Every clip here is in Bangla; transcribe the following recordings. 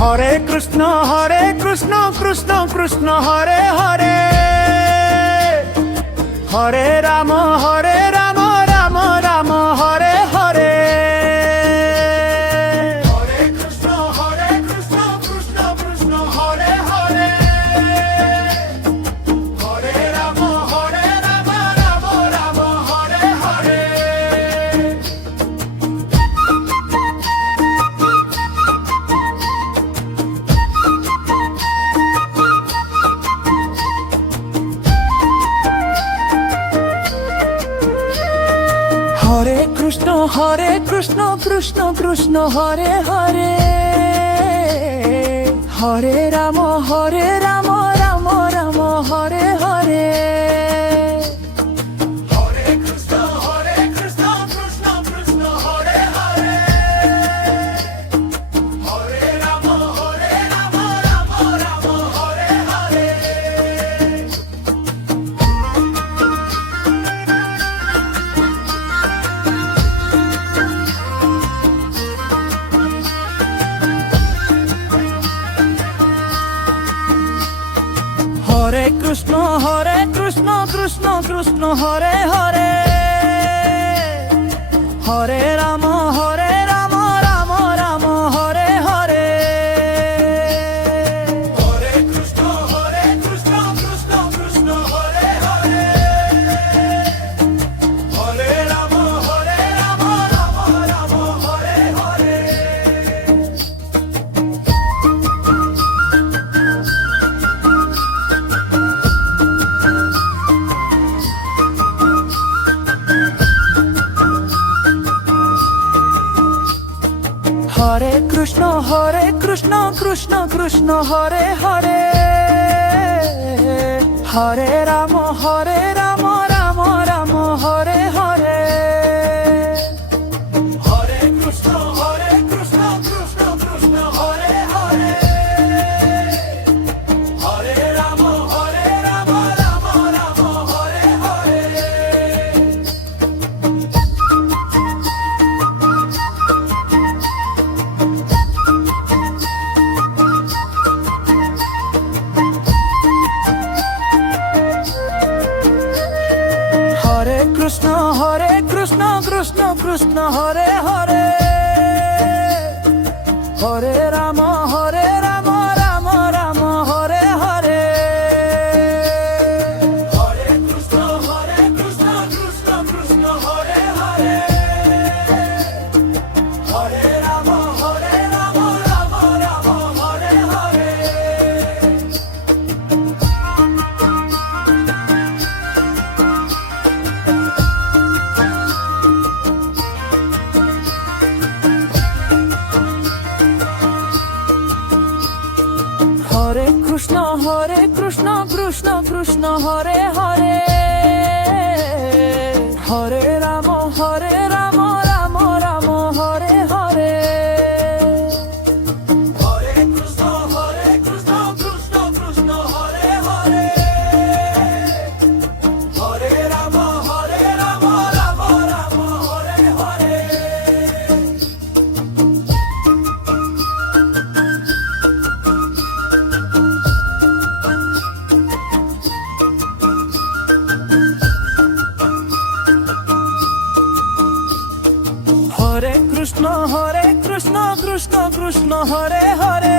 হরে কৃষ্ণ কৃষ্ণ কৃষ্ণ হরে হরে, হরে রাম রাম রাম হরে হরে। হরে কৃষ্ণ কৃষ্ণ কৃষ্ণ হরে হরে, হরে রাম রাম রাম হরে হরে। হরে কৃষ্ণ কৃষ্ণ কৃষ্ণ হরে হরে, হরে রাম রাম রাম হরে হরে। হরে কৃষ্ণ কৃষ্ণ কৃষ্ণ হরে হরে, হরে রাম রাম রাম হরে হরে। হরে কৃষ্ণ কৃষ্ণ কৃষ্ণ হরে হরে, হরে রাম রাম রাম হরে হরে। হরে কৃষ্ণ কৃষ্ণ কৃষ্ণ হরে হরে, হরে রাম রাম রাম হরে হরে। হরে কৃষ্ণ কৃষ্ণ কৃষ্ণ হরে হরে, হরে রাম রাম রাম হরে হরে। হরে কৃষ্ণ কৃষ্ণ কৃষ্ণ হরে হরে, হরে রাম রাম রাম হরে হরে। হরে কৃষ্ণ কৃষ্ণ কৃষ্ণ হরে হরে, হরে রাম রাম রাম হরে হরে। হরে কৃষ্ণ কৃষ্ণ কৃষ্ণ হরে হরে, হরে রাম রাম রাম হরে হরে। হরে কৃষ্ণ কৃষ্ণ কৃষ্ণ হরে হরে, হরে রাম রাম রাম হরে হরে। হরে কৃষ্ণ কৃষ্ণ কৃষ্ণ হরে হরে, হরে রাম রাম রাম হরে হরে। হরে কৃষ্ণ কৃষ্ণ কৃষ্ণ হরে হরে,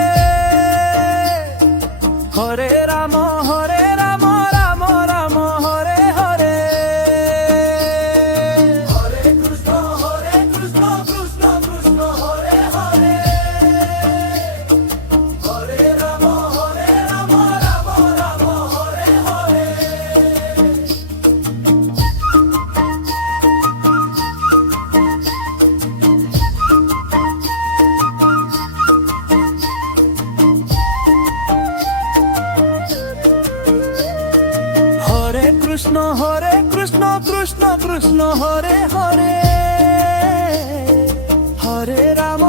হরে রাম রাম রাম হরে হরে। হরে কৃষ্ণ কৃষ্ণ কৃষ্ণ হরে হরে, হরে রাম রাম রাম হরে হরে। কৃষ্ণ কৃষ্ণ কৃষ্ণ হরে হরে, হরে রাম